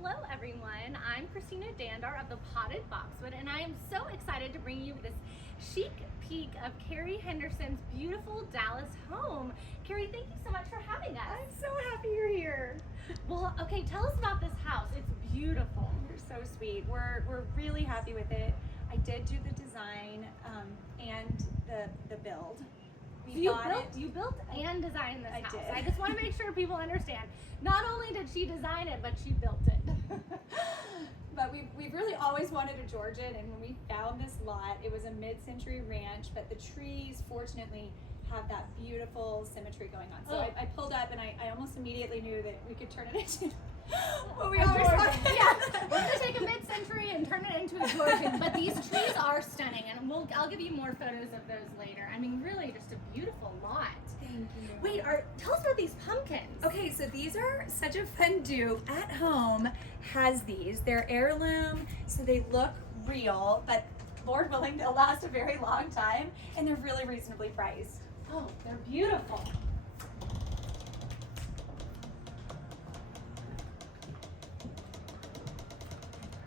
Hello everyone, I'm Christina Dandar of the Potted Boxwood, and I am so excited to bring you this chic peek of Carrie Henderson's beautiful Dallas home. Carrie, thank you so much for having us. I'm so happy you're here. Well, okay, tell us about this house. It's beautiful. You're so sweet. We're really happy with it. I did do the design and the build. You built and designed this house. did. I just want to make sure people understand. Not only did she design it, but she built it. But we've really always wanted a Georgian, and when we found this lot, it was a mid-century ranch, but the trees, fortunately, have that beautiful symmetry going on. So I pulled up, and I almost immediately knew that we could turn it into what we always wanted. Yeah, we're going to take a mid-century and turn it into a Georgian, but these trees are stunning, and I'll give you more photos of those later. I mean, really just a beautiful lot. Thank you. Wait, tell us about these pumpkins. Okay, so these are such a fun do. At Home has these. They're heirloom, so they look real, but Lord willing, they'll last a very long time, and they're really reasonably priced. Oh, they're beautiful.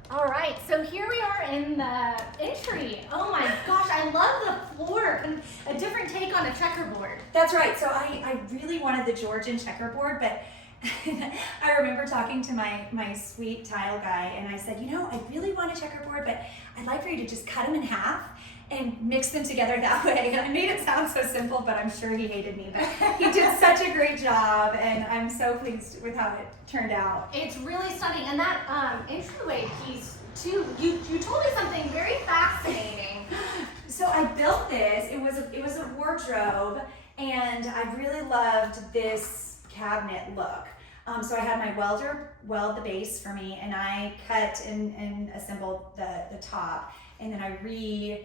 All right, so here we are in the entry. Oh my gosh, I love the floor. And a different take on a checkerboard. That's right. So I really wanted the Georgian checkerboard, but I remember talking to my sweet tile guy, and I said, you know, I really want a checkerboard, but I'd like for you to just cut them in half and mix them together that way. And I made it sound so simple, but I'm sure he hated me. But he did such a great job, and I'm so pleased with how it turned out. It's really stunning. And that entryway piece too, you told me something very fascinating. So I built this. It was a wardrobe, and I really loved this cabinet look. So I had my welder weld the base for me, and I cut and assembled the top, and then I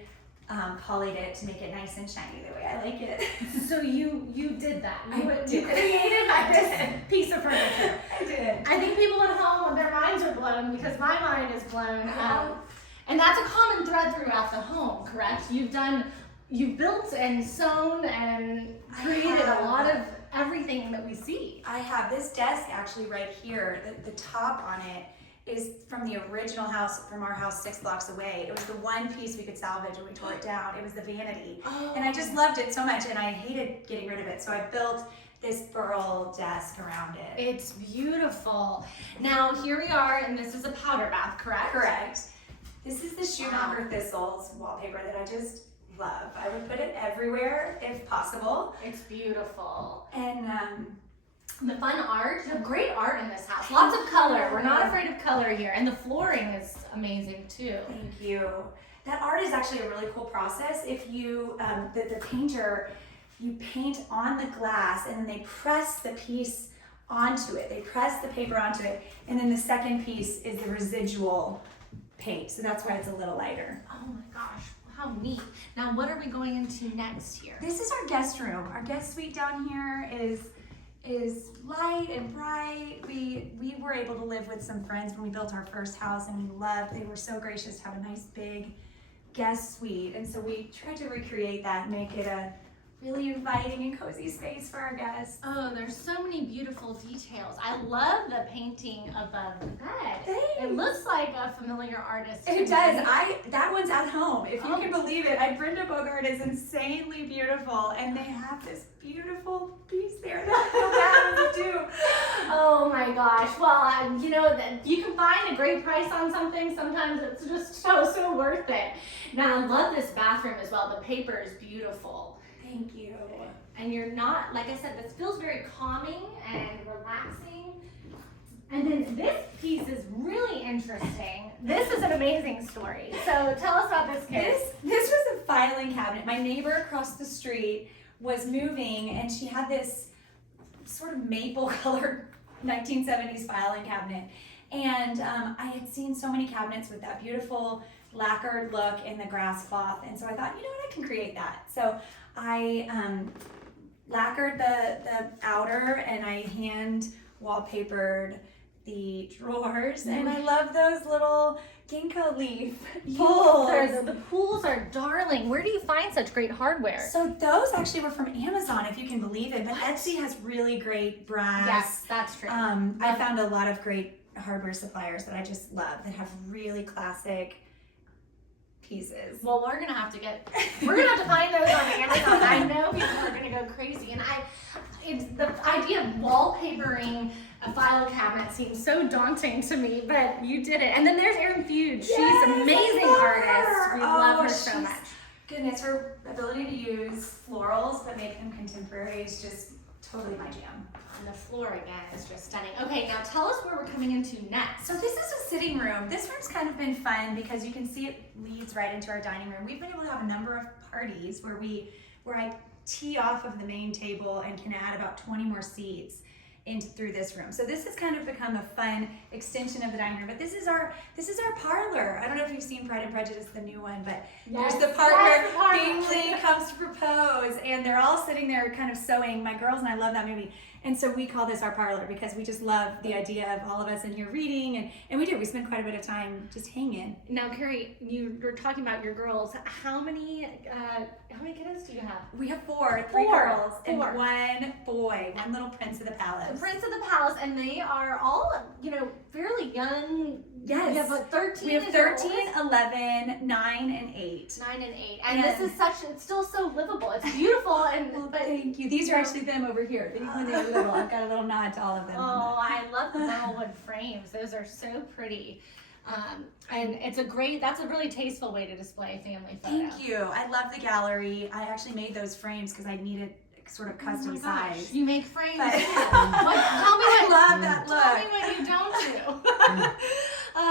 polyed it to make it nice and shiny the way I like it. So you did that. You created this piece of furniture. I did. I think people at home, their minds are blown because my mind is blown. And that's a common thread throughout the home, correct? You've built and sewn and created a lot of everything that we see. I have this desk actually right here. The top on it is from the original house, from our house 6 blocks away. It was the one piece we could salvage when we tore it down. It was the vanity. Oh. And I just loved it so much, and I hated getting rid of it. So I built this burl desk around it. It's beautiful. Now here we are, and this is a powder bath, correct? Correct. This is the Schumacher Thistles wallpaper that I just love. I would put it everywhere if possible. It's beautiful. And the fun art, you have great art in this house. Lots of color. We're not afraid of color here. And the flooring is amazing too. Thank you. That art is actually a really cool process. If you, the painter, you paint on the glass and then they press the piece onto it. They press the paper onto it. And then the second piece is the residual paint. So that's why it's a little lighter. Oh my gosh, how neat. Now what are we going into next here? This is our guest room. Our guest suite down here is light and bright. We were able to live with some friends when we built our first house, and they were so gracious to have a nice big guest suite. And so we tried to recreate that and make it a really inviting and cozy space for our guests. Oh, there's so many beautiful details. I love the painting above the bed. Thanks. It looks like a familiar artist. It does. That one's at home. If you can believe it, Brenda Bogart is insanely beautiful, and they have this beautiful piece there that I feel bad when they do. Oh my gosh. Well, you know, you can find a great price on something. Sometimes it's just so worth it. Now, I love this bathroom as well. The paper is beautiful. Thank you. And you're not, like I said, this feels very calming and relaxing. And then this piece is really interesting. This is an amazing story. So tell us about this case. This was a filing cabinet. My neighbor across the street was moving, and she had this sort of maple colored 1970s filing cabinet. And I had seen so many cabinets with that beautiful lacquered look in the grass cloth. And so I thought, you know what, I can create that. So I lacquered the outer, and I hand wallpapered the drawers. And I love those little ginkgo leaf pools. The pools are darling. Where do you find such great hardware? So those actually were from Amazon, if you can believe it. But Etsy has really great brass. Yes, that's true. I found a lot of great hardware suppliers that I just love that have really classic pieces. Well, we're gonna have to find those on Amazon. I know people are gonna go crazy, and it's the idea of wallpapering a file cabinet seems so daunting to me, but you did it. And then there's Erin Fuge. She's an amazing artist. We love her so much. Goodness, her ability to use florals but make them contemporary is just totally my jam. And the floor again is just stunning. Okay, now tell us where we're coming into next. So this is a sitting room. This room's kind of been fun because you can see it leads right into our dining room. We've been able to have a number of parties where I tee off of the main table and can add about 20 more seats through this room. So this has kind of become a fun extension of the dining room. But this is our parlor. I don't know if you've seen Pride and Prejudice, the new one, but Yes, there's the part where the parlor. Bingley comes to propose, and they're all sitting there kind of sewing. My girls and I love that movie. And so we call this our parlor because we just love the idea of all of us in here reading, and we do. We spend quite a bit of time just hanging. Now, Carrie, you were talking about your girls. How many kiddos do you have? We have three girls and Four. one boy, one little prince of the palace. The Prince of the Palace, and they are all, fairly young. Yes. We have 13. We have is your 13, oldest? 11, 9, and 8. 9 and 8. And this is it's still so livable. It's beautiful. Well, thank you. These are actually them over here. When they were little, I've got a little nod to all of them. Oh, I love the Burlwood frames. Those are so pretty. And that's a really tasteful way to display a family photo. Thank you. I love the gallery. I actually made those frames because I needed sort of custom size. You make frames. But- Tell me I love that look. Tell me what you don't do.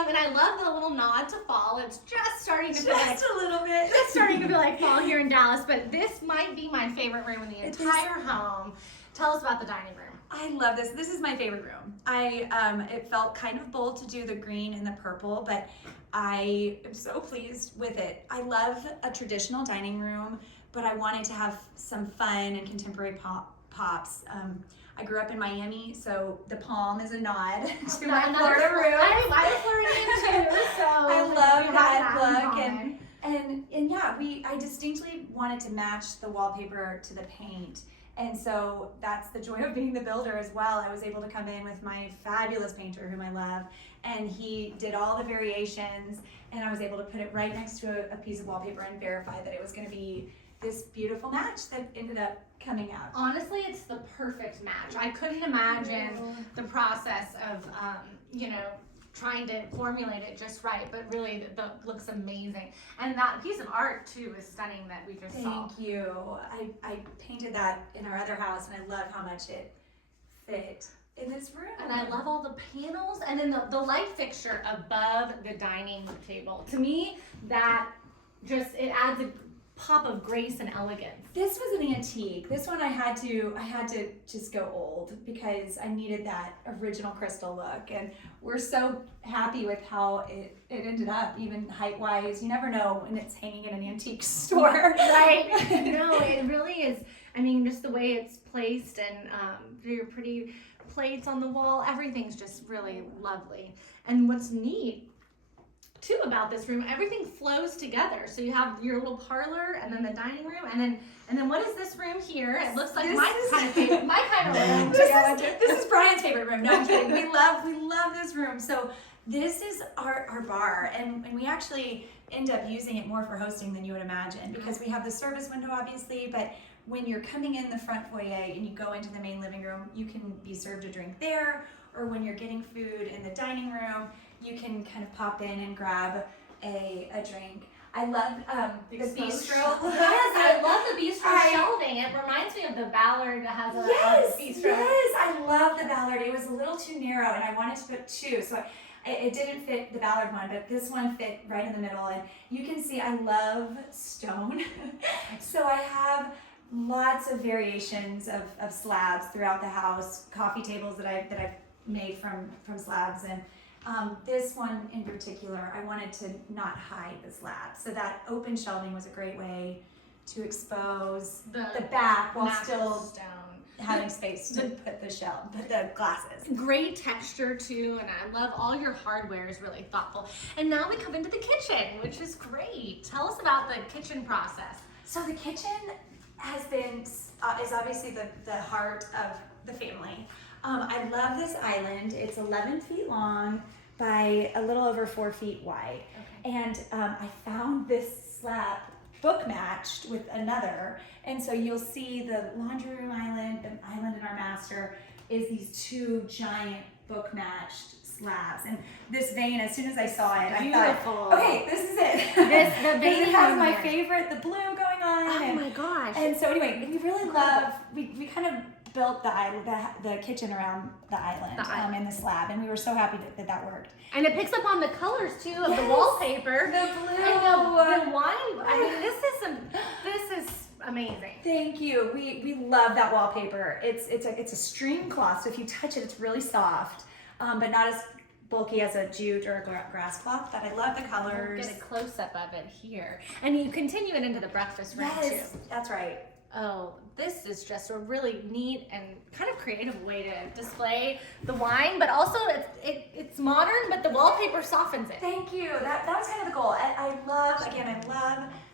And I love the little nod to fall. It's just starting to feel like Just a little bit. it's starting to feel like fall here in Dallas, but this might be my favorite room in the entire home. Tell us about the dining room. I love this. This is my favorite room. It felt kind of bold to do the green and the purple, but I am so pleased with it. I love a traditional dining room, but I wanted to have some fun and contemporary pops. I grew up in Miami, so the palm is a nod to my Florida room. I'm Floridian too, so I love that look, common. and yeah, I distinctly wanted to match the wallpaper to the paint. And so that's the joy of being the builder as well. I was able to come in with my fabulous painter, whom I love, and he did all the variations, and I was able to put it right next to a piece of wallpaper and verify that it was going to be this beautiful match that ended up coming out. Honestly, it's the perfect match. I couldn't imagine the process of, trying to formulate it just right, but really the looks amazing. And that piece of art too is stunning that we just saw. Thank you. I painted that in our other house, and I love how much it fit in this room. And I love all the panels, and then the light fixture above the dining table. To me, that it adds a pop of grace and elegance. This was an antique. This one I had to just go old because I needed that original crystal look, and we're so happy with how it ended up, even height-wise. You never know when it's hanging in an antique store. Right. No, it really is. I mean, just the way it's placed and your pretty plates on the wall, everything's just really lovely. And what's neat too about this room, everything flows together. So you have your little parlor, and then the dining room, and then what is this room here? It looks like my kind of room. This is Brian's favorite room. No, I'm kidding. We love this room. So this is our bar, and we actually end up using it more for hosting than you would imagine, because we have the service window, obviously, but when you're coming in the front foyer and you go into the main living room, you can be served a drink there, or when you're getting food in the dining room, you can kind of pop in and grab a drink. I love the bistro. Yes, I love the bistro shelving. It reminds me of the Ballard that has a bistro. Yes, I love the Ballard. It was a little too narrow, and I wanted to put two, so it didn't fit the Ballard one, but this one fit right in the middle. And you can see I love stone, so I have lots of variations of slabs throughout the house. Coffee tables that I've made from slabs, and this one in particular, I wanted to not hide the slab, so that open shelving was a great way to expose the back while still stone. having space to put the glasses. Great texture too, and I love all your hardware is really thoughtful. And now we come into the kitchen, which is great. Tell us about the kitchen process. So the kitchen has been is obviously the heart of the family. I love this island. It's 11 feet long by a little over 4 feet wide. Okay. And I found this slab book matched with another. And so you'll see the laundry room island, the island in our master, is these two giant book matched slabs. And this vein, as soon as I saw it, Beautiful. I thought, okay, this is it. The vein it has my here. favorite, the blue going on. Oh my gosh. And so anyway, we really love, we kind of built the island, the kitchen around the island, and the slab, and we were so happy that worked. And it picks up on the colors too of the wallpaper. The blue. And the wine. I mean, this is amazing. Thank you. We love that wallpaper. It's a stream cloth, so if you touch it, it's really soft, but not as bulky as a jute or a grass cloth. But I love the colors. We'll get a close up of it here, and you continue it into the breakfast room too. That's right. Oh, this is just a really neat and kind of creative way to display the wine, but also it's modern, but the wallpaper softens it. Thank you. That was kind of the goal. I love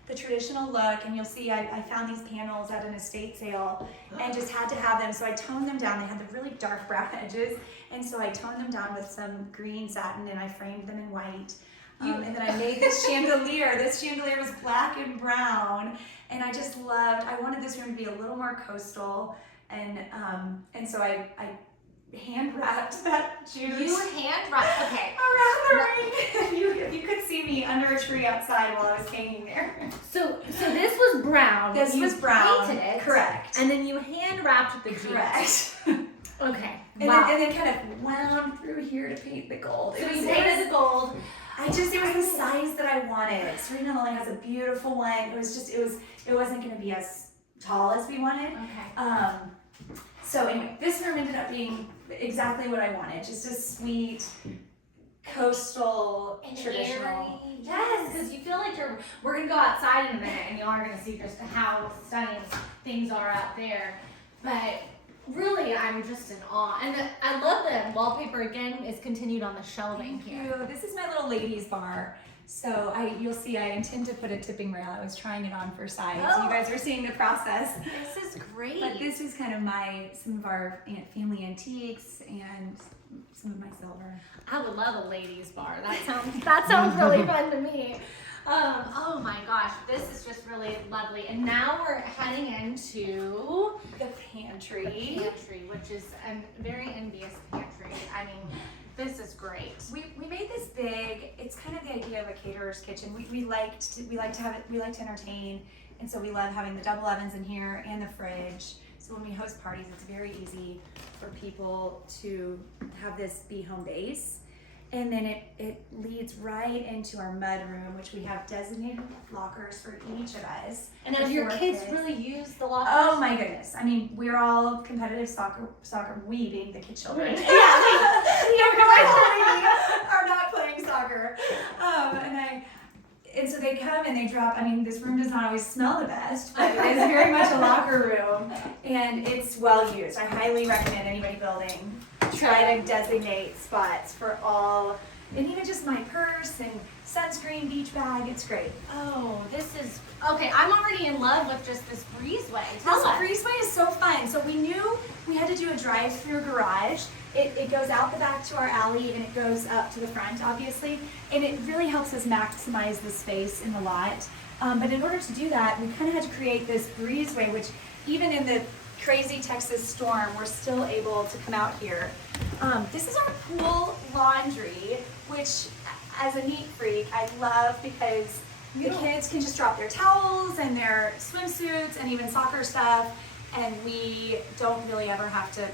the traditional look, and you'll see I found these panels at an estate sale and just had to have them, so I toned them down. They had the really dark brown edges, and so I toned them down with some green satin, and I framed them in white. And then I made this chandelier. This chandelier was black and brown, and I just loved, I wanted this room to be a little more coastal, and so I hand wrapped that jute. You hand wrapped, okay. Around the ring. You could see me under a tree outside while I was hanging there. So this was brown. This you was brown. Painted it. Correct. And then you hand wrapped the jute. Correct. Okay. And, Wow. then, and then kind of wound through here to paint the gold. So you painted the gold. It was the size that I wanted. Serena Lily has a beautiful one. It wasn't going to be as tall as we wanted. Okay. So anyway, this room ended up being exactly what I wanted. Just a sweet, coastal, And traditional. airy. Yes, because you feel like we're going to go outside in a minute and you are going to see just how stunning things are out there. But really, I'm just in awe. And I love the wallpaper again is continued on the shelving here. Thank you. This is my little ladies bar. So you'll see I intend to put a tipping rail. I was trying it on for size. Oh. You guys are seeing the process. This is great. But this is kind of some of our family antiques and some of my silver. I would love a ladies bar. That sounds really fun to me. Oh my gosh, this is just really lovely. And now we're heading into The pantry. the pantry, which is a very envious pantry. I mean, this is great. We made this big. It's kind of the idea of a caterer's kitchen. We like to entertain, and so we love having the double ovens in here and the fridge. So when we host parties, it's very easy for people to have this be home base. And then it leads right into our mud room, which we have designated lockers for each of us. And have your kids really used the lockers? Oh my goodness. I mean, we're all competitive soccer, we being the kid children. Yeah, we are not playing soccer. And so they come and they drop. I mean, this room does not always smell the best, but it is very much a locker room, and it's well used. I highly recommend anybody building try to designate spots for all, and even just my purse and sunscreen, beach bag. It's great. Oh, this is okay. I'm already in love with just this breezeway. This breezeway is so fun. So we knew we had to do a drive-through garage. It goes out the back to our alley and it goes up to the front, obviously, and it really helps us maximize the space in the lot. But in order to do that, we kind of had to create this breezeway, which even in the crazy Texas storm, we're still able to come out here. This is our pool laundry, which as a neat freak, I love because the kids can just drop their towels and their swimsuits and even soccer stuff, and we don't really ever have to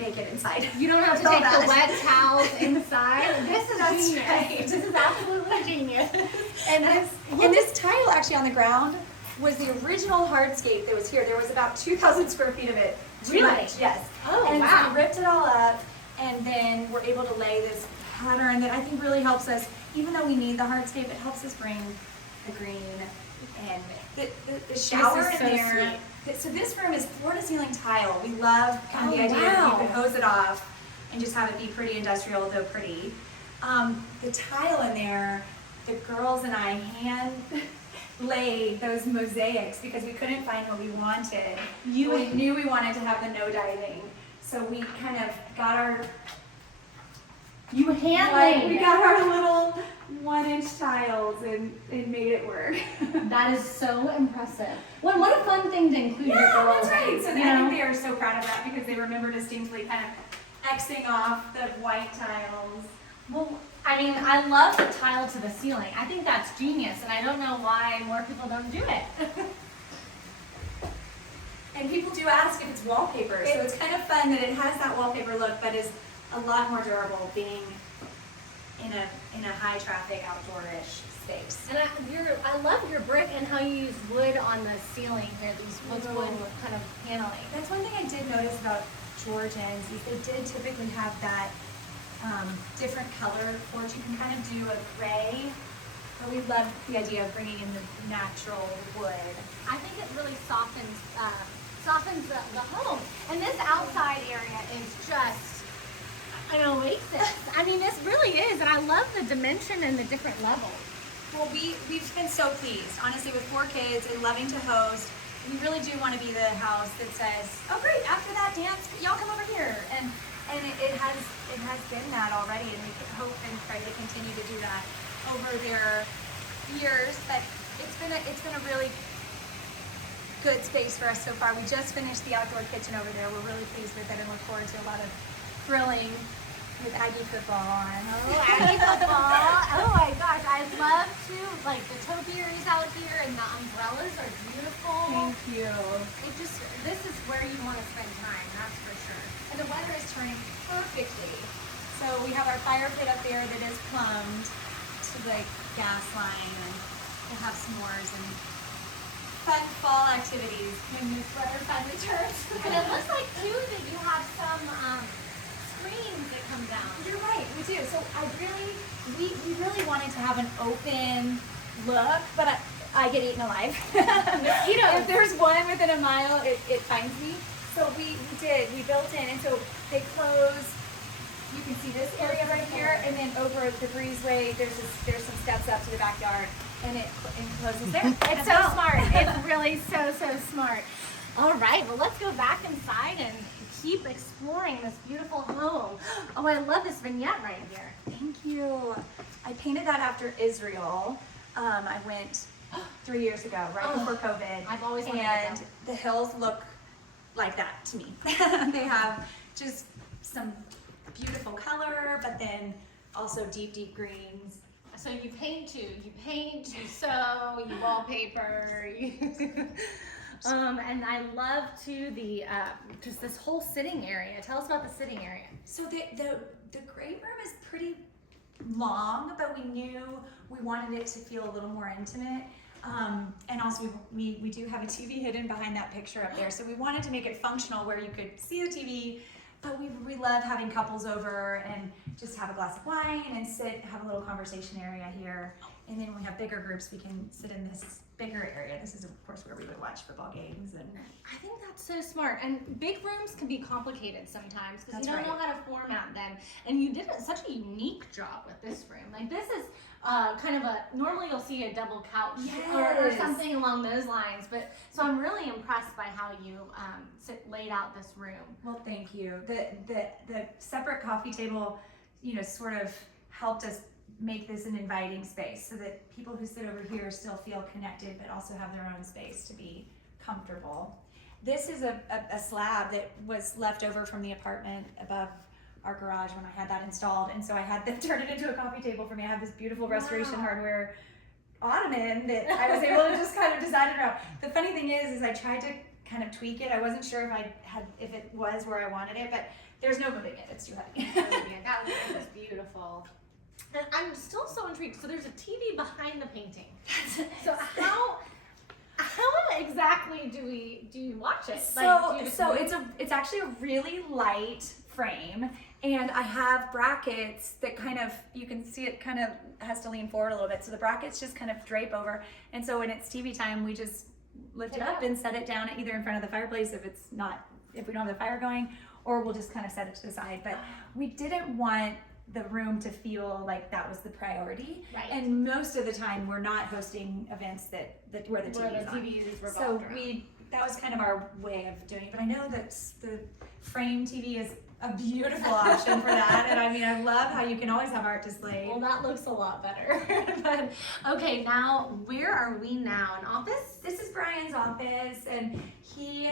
make it inside. You don't have to take the wet towels inside. This is genius. Right. This is absolutely genius. And this tile actually on the ground was the original hardscape that was here. There was about 2,000 square feet of it. Really? Yes. Oh, and wow. so we ripped it all up, and then we're able to lay this pattern that I think really helps us, even though we need the hardscape, it helps us bring the green and the shower in there. So this room is floor to ceiling tile. We love kind of the idea that you can hose it off and just have it be pretty industrial, though pretty. The tile in there, the girls and I hand laid those mosaics because we couldn't find what we wanted. We knew we wanted to have the no diving. So we kind of got our You handmade. we got our little 1-inch tiles and made it work. That is so impressive. Well, what a fun thing to include your girls. That's right. So you I know? think they are so proud of that because they remember distinctly kind of Xing off the white tiles. Well, I mean, I love the tile to the ceiling. I think that's genius, and I don't know why more people don't do it. And people do ask if it's wallpaper, so it's kind of fun that it has that wallpaper look, but is a lot more durable being in a high traffic outdoor-ish space. And I love your brick and how you use wood on the ceiling here, these wood kind of paneling. That's one thing I did notice about Georgians is they did typically have that different color boards. You can kind of do a gray, but we love the idea of bringing in the natural wood. I think it really softens the home. And this outside area is just an oasis. I mean, this really is, and I love the dimension and the different levels. Well, we've been so pleased, honestly, with 4 kids and loving to host. We really do want to be the house that says, "Oh, great! After that dance, y'all come over here." And it has been that already, and we hope and pray to continue to do that over their years. But it's been a really good space for us so far. We just finished the outdoor kitchen over there. We're really pleased with it and look forward to a lot of grilling with Aggie football on. Oh, Aggie football. Oh my gosh, I love to, like, the topiaries out here and the umbrellas are beautiful. Thank you. This is where you want to spend time, that's for sure. And the weather is turning perfectly. So we have our fire pit up there that is plumbed to the gas line, and we'll have s'mores and fun fall activities when this weather finally turns. And it looks like, too, that you have some screens that come down. You're right, we do. So we really wanted to have an open look, but I get eaten alive. Mosquitoes. If there's one within a mile, it finds me. So we built in, and so they close. You can see this area right here, and then over the breezeway, there's some steps up to the backyard, and it closes there. It's so smart. It's really so smart. All right, well, let's go back inside and keep exploring this beautiful home. Oh, I love this vignette right here. Thank you. I painted that after Israel. I went 3 years ago, right before COVID. I've always wanted to And go. the hills look like that to me. They have just some beautiful color, but then also deep greens. So you paint too. You paint, you sew, you wallpaper. And I love too the just this whole sitting area. Tell us about the sitting area. So the great room is pretty long, but we knew we wanted it to feel a little more intimate. And also we do have a TV hidden behind that picture up there. So we wanted to make it functional where you could see the TV, but we love having couples over and just have a glass of wine and have a little conversation area here. And then when we have bigger groups, we can sit in this bigger area. This is, of course, where we would watch football games. And I think that's so smart. And big rooms can be complicated sometimes because you don't know how to format them. And you did such a unique job with this room. Like, this is kind of normally you'll see a double couch or something along those lines. But so I'm really impressed by how you laid out this room. Well, thank you. The separate coffee table, sort of helped us make this an inviting space so that people who sit over here still feel connected but also have their own space to be comfortable. This is a slab that was left over from the apartment above our garage when I had that installed, and so I had them turn it into a coffee table for me. I have this beautiful restoration hardware ottoman that I was able to just kind of design it around. The funny thing is I tried to kind of tweak it. I wasn't sure if it was where I wanted it, but there's no moving it. It's too heavy. That was beautiful. And I'm still so intrigued. So there's a TV behind the painting. So how exactly do you watch it? It's actually a really light frame, and I have brackets that kind of, you can see it kind of has to lean forward a little bit. So the brackets just kind of drape over, and so when it's TV time, we just lift it up and set it down either in front of the fireplace if we don't have the fire going, or we'll just kind of set it to the side. But we didn't want the room to feel like that was the priority. Right. And most of the time we're not hosting events where the TVs revolved around. So that was kind of our way of doing it. But I know that the frame TV is a beautiful option for that. And I mean, I love how you can always have art displayed. Well, that looks a lot better. But okay, now where are we now? An office? This is Brian's office, and he,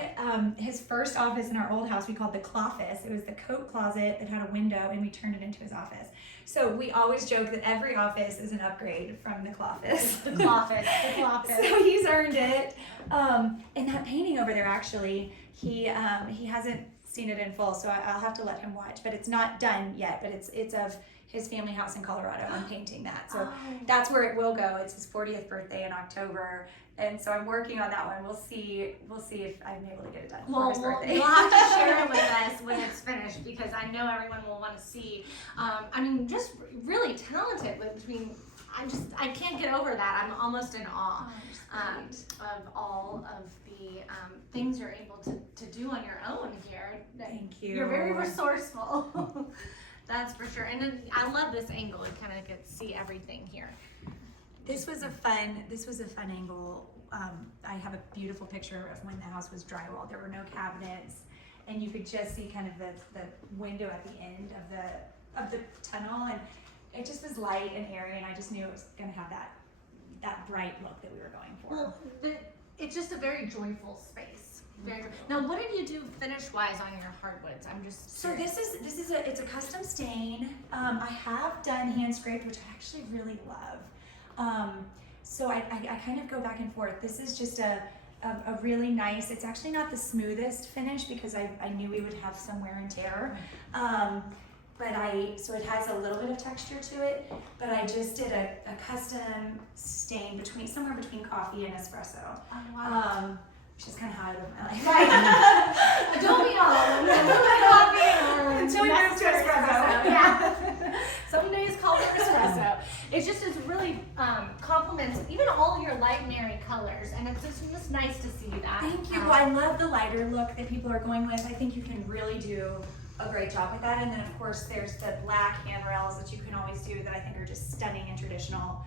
his first office in our old house, we called the cloffice. It was the coat closet that had a window, and we turned it into his office. So we always joke that every office is an upgrade from the cloffice. The cloffice, the cloffice. So he's earned it. And that painting over there, actually, he hasn't seen it in full, so I'll have to let him watch. But it's not done yet. But it's of his family house in Colorado. I'm painting that, so that's where it will go. It's his 40th birthday in October, and so I'm working on that one. We'll see if I'm able to get it done for his birthday. You'll have to share it with us when it's finished, because I know everyone will want to see. I mean, just really talented. I can't get over that. I'm almost in awe of all of the things you're able to do on your own here. Thank you. You're very resourceful. That's for sure. And then I love this angle. You kind of get to see everything here. This was a fun angle. I have a beautiful picture of when the house was drywall. There were no cabinets, and you could just see kind of the window at the end of the tunnel, and it just was light and airy, and I just knew it was going to have that bright look that we were going for. Well, it's just a very joyful space. Now, what did you do finish-wise on your hardwoods? I'm just curious. So it's a custom stain. I have done hand scraped, which I actually really love. So I kind of go back and forth. This is just a really nice. It's actually not the smoothest finish because I knew we would have some wear and tear. So it has a little bit of texture to it, but I just did a custom stain somewhere between coffee and espresso. Oh, wow. Which is kind of how I live my life. Right. Don't we all? Until we move to espresso. Yeah. Some days call it espresso. It's really complements even all your light and airy colors, and it's just nice to see that. Thank you. Well, I love the lighter look that people are going with. I think you can really do a great job with that. And then of course there's the black handrails that you can always do that I think are just stunning and traditional.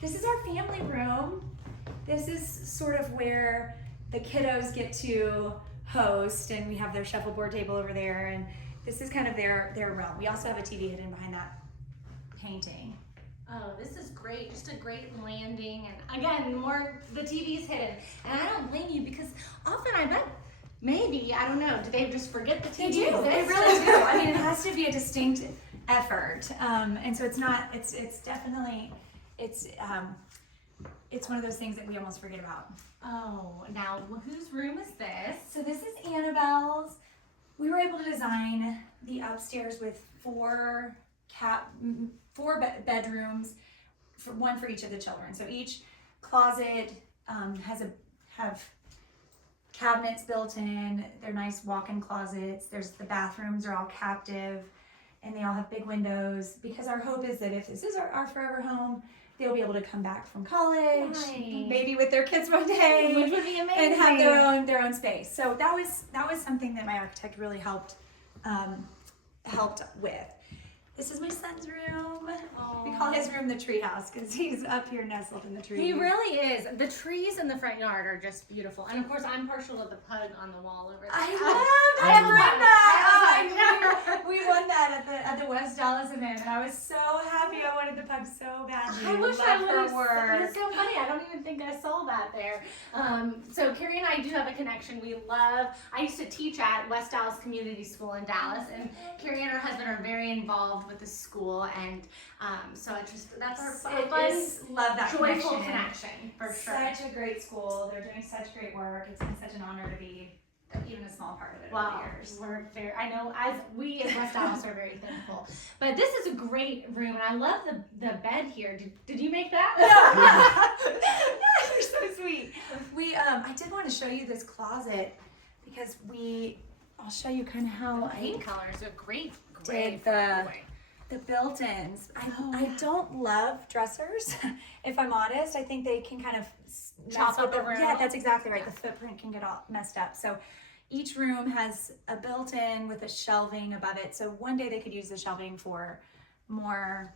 This is our family room. This is sort of where the kiddos get to host, and we have their shuffleboard table over there, and this is kind of their realm. We also have a TV hidden behind that painting. Oh, this is great. Just a great landing, and again, the TV's hidden. And I don't blame you, because often I bet maybe, I don't know, do they just forget the TV? They do. They really do. I mean, it has to be a distinct effort. And so it's definitely one of those things that we almost forget about. Oh, now whose room is this? So this is Annabelle's. We were able to design the upstairs with four bedrooms, one for each of the children. So each closet have cabinets built in. They're nice walk-in closets. The bathrooms are all captive, and they all have big windows, because our hope is that if this is our forever home, they'll be able to come back from college, right, maybe with their kids one day, which would be amazing, and have their own space. So that was something that my architect really helped with. This is my son's room. Aww. We call his room the tree house because he's up here nestled in the tree. He really is. The trees in the front yard are just beautiful. And of course, I'm partial to the pug on the wall over there. I love that. We won that at the West Dallas event, and I was so happy. I wanted the pug so badly. I wish I would have. Work. It's so funny. I don't even think I saw that there. So Carrie and I do have a connection. I used to teach at West Dallas Community School in Dallas, and Carrie and her husband are very involved with the school, and so that's our fun, love that joyful connection for sure. Such a great school. They're doing such great work. It's been such an honor to be even a small part of it over the years. I know we as West Dallas are very thankful. But this is a great room, and I love the bed here. Did you make that? You're so sweet. I did want to show you this closet because I'll show you kind of how the paint colors are great. Did the built-ins. I don't love dressers, if I'm honest. I think they can kind of chop up the room. Yeah, that's exactly right. The footprint can get all messed up. So each room has a built-in with a shelving above it. So one day they could use the shelving for more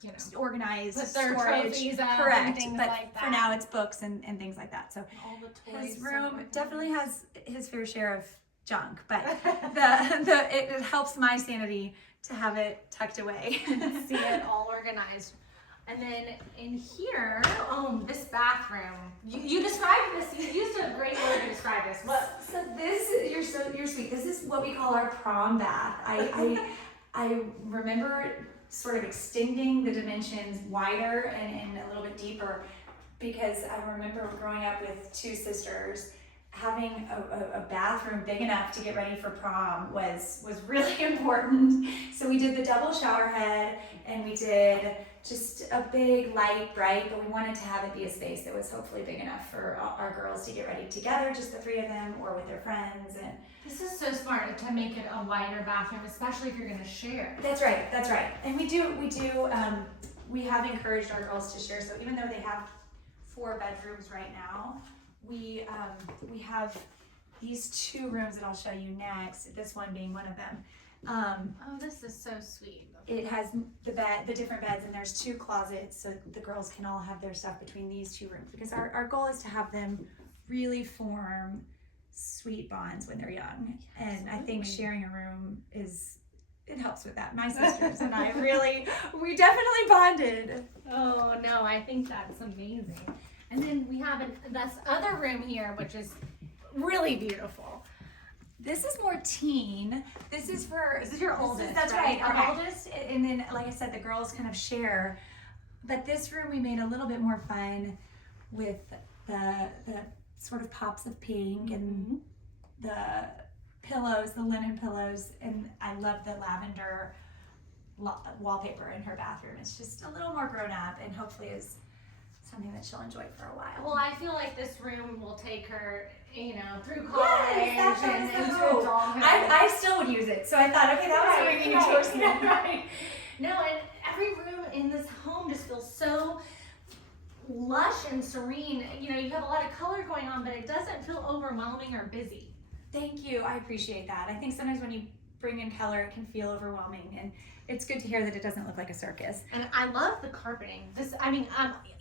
you know, organized put their storage. trophies up Correct, and things but like that. for now it's books and things like that. So All the toys. his room so definitely has his fair share of junk, but it helps my sanity to have it tucked away. see it all organized. And then in here, oh, this bathroom. You described this. You used a great word to describe this. What? So this, you're sweet. This is what we call our prom bath. I remember sort of extending the dimensions wider and a little bit deeper, because I remember growing up with two sisters. Having a bathroom big enough to get ready for prom was really important. So we did the double shower head, and we did just a big, light, bright, but we wanted to have it be a space that was hopefully big enough for our girls to get ready together, just the three of them, or with their friends. And This is so smart to make it a wider bathroom, especially if you're going to share. That's right. And we have encouraged our girls to share. So even though they have 4 bedrooms right now, we have these 2 rooms that I'll show you next, this one being one of them. Oh, this is so sweet. It has the different beds, and there's 2 closets, so the girls can all have their stuff between these 2 rooms, because our goal is to have them really form sweet bonds when they're young. And I think sharing a room it helps with that. My sisters and I we definitely bonded. Oh no, I think that's amazing. And then we have this other room here, which is really beautiful. This is more teen. This is your oldest. That's right. Our Okay. oldest, and then like I said, the girls kind of share. But this room we made a little bit more fun with the sort of pops of pink and the pillows, the linen pillows, and I love the lavender wallpaper in her bathroom. It's just a little more grown up, and hopefully is something that she'll enjoy for a while. Well, I feel like this room will take her, through college Yes, and that into was the hope. adulthood. I still would use it, so I thought, okay, that was Right, something right, endorsement. right. No, and every room in this home just feels so lush and serene. You have a lot of color going on, but it doesn't feel overwhelming or busy. Thank you. I appreciate that. I think sometimes when you bring in color, it can feel overwhelming, and it's good to hear that it doesn't look like a circus. And I love the carpeting.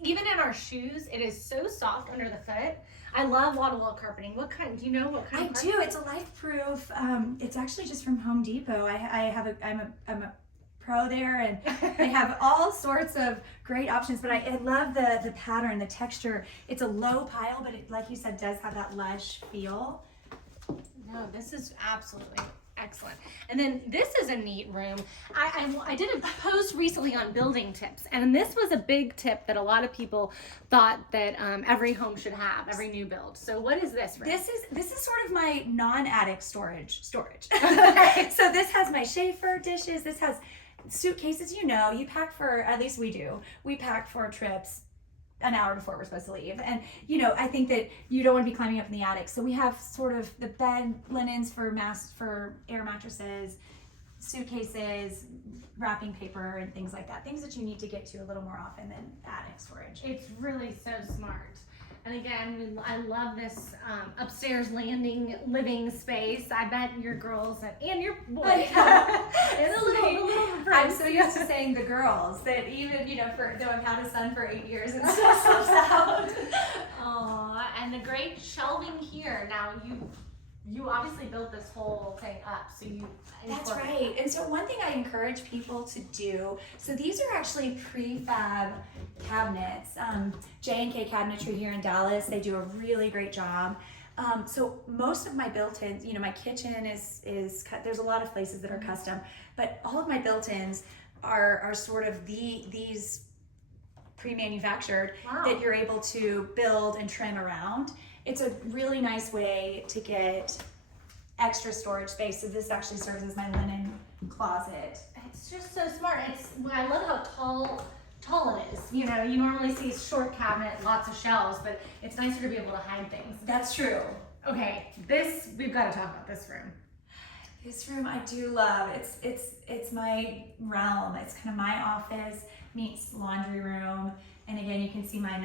Even in our shoes, it is so soft under the foot. I love wall-to-wall carpeting. Do you know what kind I of do. It's a life-proof. It's actually just from Home Depot. I'm a pro there, and they have all sorts of great options. But I love the pattern, the texture. It's a low pile, but it, like you said, does have that lush feel. No, this is absolutely excellent. And then this is a neat room. I did a post recently on building tips, and this was a big tip that a lot of people thought that every home should have, every new build. So what is this room? This is sort of my non-attic storage. Okay. So this has my Schaefer dishes. This has suitcases. You pack for, at least we do. We pack for trips an hour before we're supposed to leave, and I think that you don't want to be climbing up in the attic, so we have sort of the bed linens for air mattresses, suitcases, wrapping paper, and things like that, things that you need to get to a little more often than attic storage. It's really so smart. And again, I love this upstairs living space. I bet your girls and your boys and the little I'm so used to saying the girls that even though I've had a son for 8 years, it still slips out. Oh, and the great shelving here. Now you obviously built this whole thing up, so you. That's right. And so one thing I encourage people to do, so these are actually prefab cabinets. J&K Cabinetry here in Dallas, they do a really great job. So most of my built-ins, my kitchen is cut. There's a lot of places that are custom, but all of my built-ins are sort of these pre-manufactured that you're able to build and trim around. It's a really nice way to get extra storage space. So this actually serves as my linen closet. It's just so smart. I love how tall it is. You normally see short cabinet, lots of shelves, but it's nicer to be able to hide things. That's true. Okay, we've got to talk about this room. This room I do love. It's my realm. It's kind of my office meets laundry room. And again, you can see my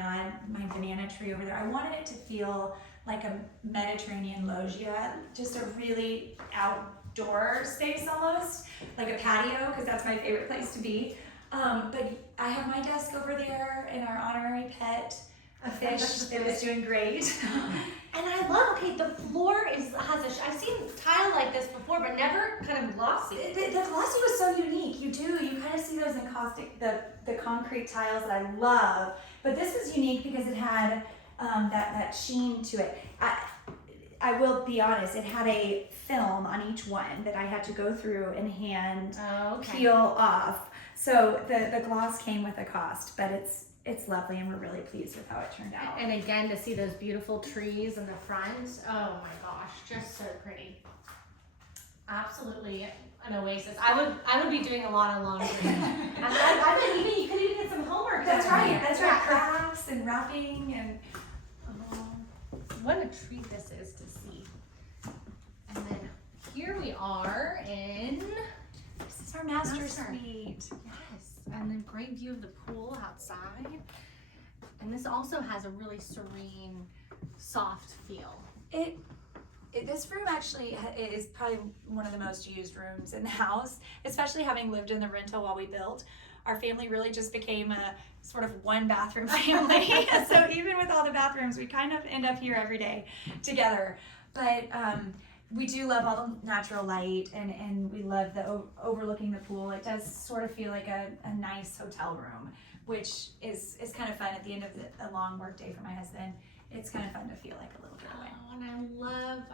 banana tree over there. I wanted it to feel like a Mediterranean loggia, just a really outdoor space almost, like a patio, because that's my favorite place to be. But I have my desk over there and our honorary pet, a fish that was doing great. And I love, okay, the floor I've seen tile like this before, but never kind of glossy. The glossy was so unique. You kind of see those encaustic, the concrete tiles that I love, but this is unique because it had that sheen to it. I will be honest, it had a film on each one that I had to go through and hand peel off. So the gloss came with a cost, but it's lovely and we're really pleased with how it turned out. And again, to see those beautiful trees in the front, oh my gosh, just so pretty. Absolutely an oasis. I would be doing a lot of laundry. I bet you could even get some homework. That's right. Crafts and wrapping and what a treat this is to see. And then here we are in this is our master suite. Yes, and then great view of the pool outside. And this also has a really serene, soft feel. This room actually is probably one of the most used rooms in the house, especially having lived in the rental while we built. Our family really just became a sort of one bathroom family. So even with all the bathrooms, we kind of end up here every day together. But we do love all the natural light and we love the overlooking the pool. It does sort of feel like a nice hotel room, which is kind of fun at the end of a long work day for my husband. It's kind of fun to feel like a little getaway. Oh, and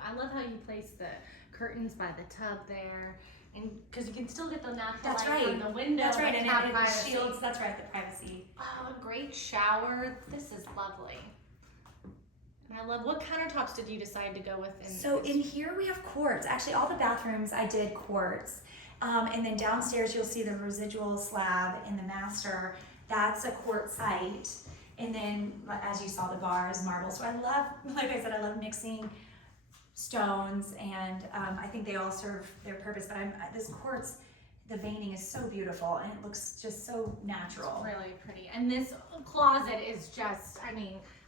I love how you place the curtains by the tub there. And because you can still get the natural light from the window. That's right, and it shields, that's right, the privacy. Oh, a great shower. This is lovely. And I love, what countertops did you decide to go with? In here we have quartz. Actually, all the bathrooms I did quartz. And then downstairs you'll see the residual slab in the master. That's a quartzite. And then, as you saw, the bar is marble. So I love, like I said, I love mixing stones, and I think they all serve their purpose. But this quartz, the veining is so beautiful, and it looks just so natural. It's really pretty. And this closet is just, I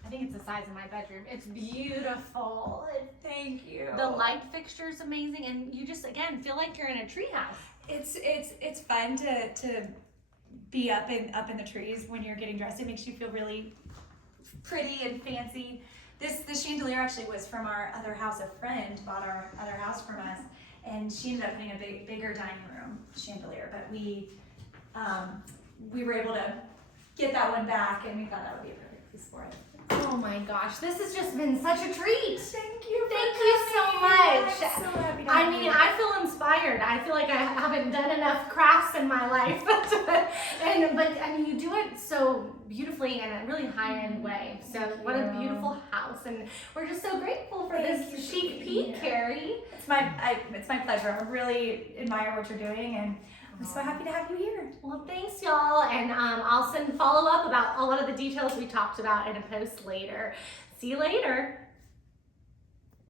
think it's the size of my bedroom. It's beautiful. Thank you. The light fixture is amazing, and you just, again, feel like you're in a treehouse. It's fun to be up in the trees when you're getting dressed. It makes you feel really pretty and fancy. This chandelier actually was from our other house. A friend bought our other house from us, and she ended up putting a bigger dining room chandelier. But we were able to get that one back, and we thought that would be a perfect piece for it. Oh my gosh, this has just been such a treat. Thank you so much. I'm so happy to have you. I feel inspired. I feel like I haven't done enough crafts in my life. But you do it so beautifully in a really high-end way. So what a beautiful house. And we're just so grateful for this Chic Peek, Carrie. It's my pleasure. I really admire what you're doing, and I'm so happy to have you here. Well, thanks, y'all. And I'll send follow-up about a lot of the details we talked about in a post later. See you later.